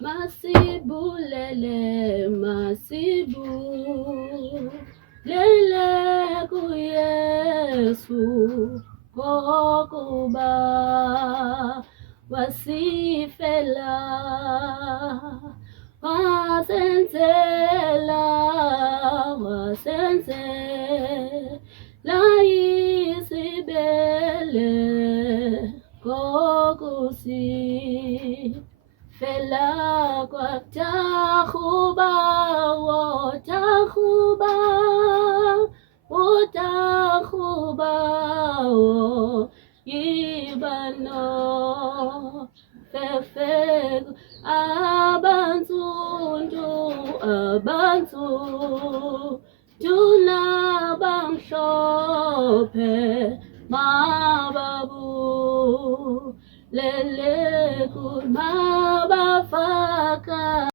Masibu lele, masibu lele kuyesu kokuba wasifela wasenzela isibele kokusi fela kwa tahuba ibano fefegu abantu tuna bangshophe